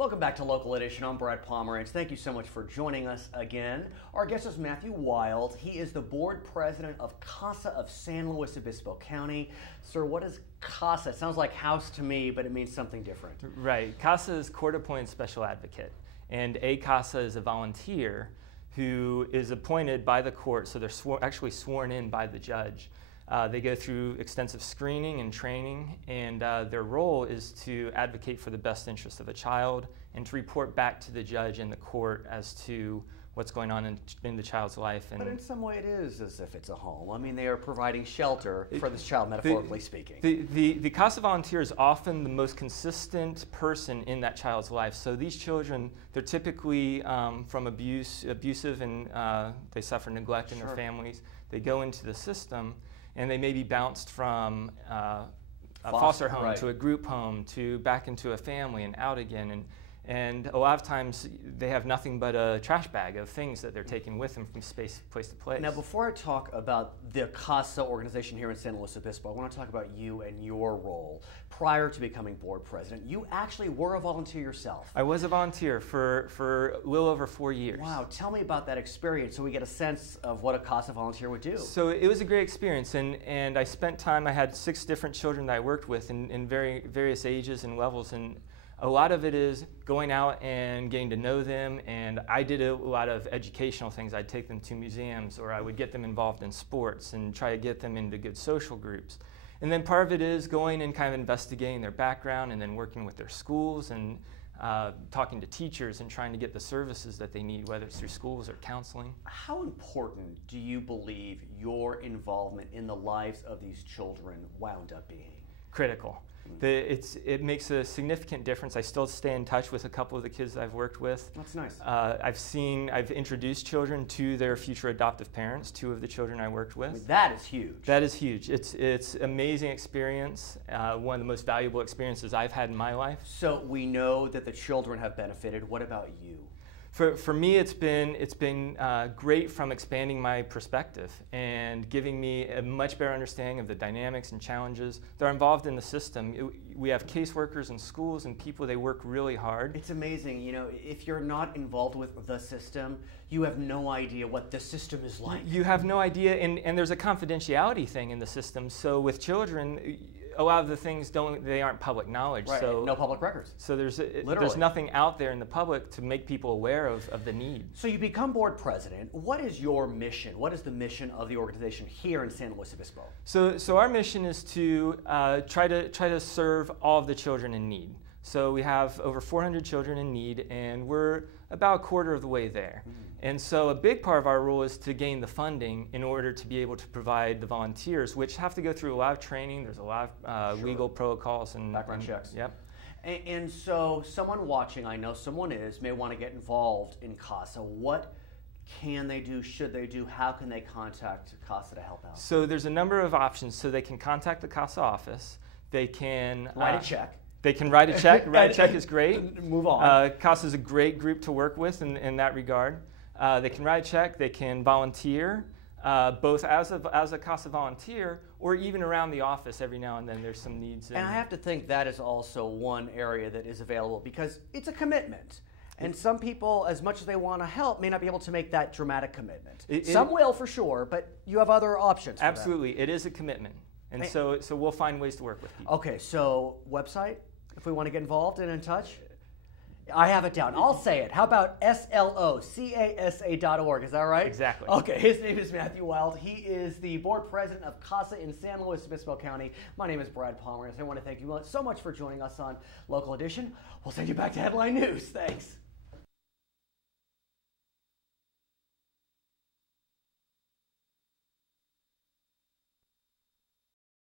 Welcome back to Local Edition. I'm Brad Pomerance. Thank you so much for joining us again. Our guest is Matthew Wild. He is the board president of CASA of San Luis Obispo County. Sir, what is CASA? It sounds like house to me, but it means something different. Right. CASA is court-appointed special advocate, and a CASA is a volunteer who is appointed by the court, so they're actually sworn in by the judge. They go through extensive screening and training, and their role is to advocate for the best interest of a child and to report back to the judge and the court as to what's going on in the child's life. But in some way it is as if it's a home. I mean, they are providing shelter for this child, metaphorically speaking. The CASA volunteer is often the most consistent person in that child's life. So these children, they're typically from abusive and they suffer neglect in their families. They go into the system, and they may be bounced from a foster home to a group home to back into a family and out again. And a lot of times they have nothing but a trash bag of things that they're taking with them from place to place. Now, before I talk about the CASA organization here in San Luis Obispo, I want to talk about you and your role. Prior to becoming board president, you actually were a volunteer yourself. I was a volunteer for a little over 4 years. Wow, tell me about that experience so we get a sense of what a CASA volunteer would do. So it was a great experience, and I spent time, I had 6 different children that I worked with in various ages and levels, and a lot of it is going out and getting to know them, and I did a lot of educational things. I'd take them to museums, or I would get them involved in sports and try to get them into good social groups. And then part of it is going and kind of investigating their background and then working with their schools and talking to teachers and trying to get the services that they need, whether it's through schools or counseling. How important do you believe your involvement in the lives of these children wound up being? Critical. It makes a significant difference. I still stay in touch with a couple of the kids that I've worked with. That's nice. I've introduced children to their future adoptive parents, 2 of the children I worked with. I mean, that is huge. That is huge. It's amazing experience, one of the most valuable experiences I've had in my life. So we know that the children have benefited. What about you? For me, it's been great from expanding my perspective and giving me a much better understanding of the dynamics and challenges that are involved in the system. We have caseworkers in schools and people, they work really hard. It's amazing, you know, if you're not involved with the system, you have no idea what the system is like. You have no idea, and there's a confidentiality thing in the system. So with children, a lot of the things aren't public knowledge. Right, so no public records. So there's nothing out there in the public to make people aware of the need. So you become board president. What is your mission? What is the mission of the organization here in San Luis Obispo? So our mission is to try to serve all of the children in need. So we have over 400 children in need, and we're about a quarter of the way there. And so a big part of our role is to gain the funding in order to be able to provide the volunteers, which have to go through a lot of training. There's a lot of legal protocols and background checks. Yep. And so someone watching, I know someone may want to get involved in CASA. What can they do? Should they do? How can they contact CASA to help out? So there's a number of options. So they can contact the CASA office. They can write a check. They can write a check. Write a check is great. Move on. CASA is a great group to work with in that regard. They can write a check. They can volunteer, both as a CASA volunteer or even around the office. Every now and then there's some needs. And I have to think that is also one area that is available because it's a commitment. And some people, as much as they want to help, may not be able to make that dramatic commitment. Some will for sure, but you have other options for absolutely. That. It is a commitment. And so we'll find ways to work with people. Okay, so website, if we want to get involved and in touch? I have it down. I'll say it. How about slocasa.org? Is that right? Exactly. Okay, his name is Matthew Wild. He is the board president of CASA in San Luis Obispo County. My name is Brad Pomerance. I want to thank you so much for joining us on Local Edition. We'll send you back to Headline News. Thanks.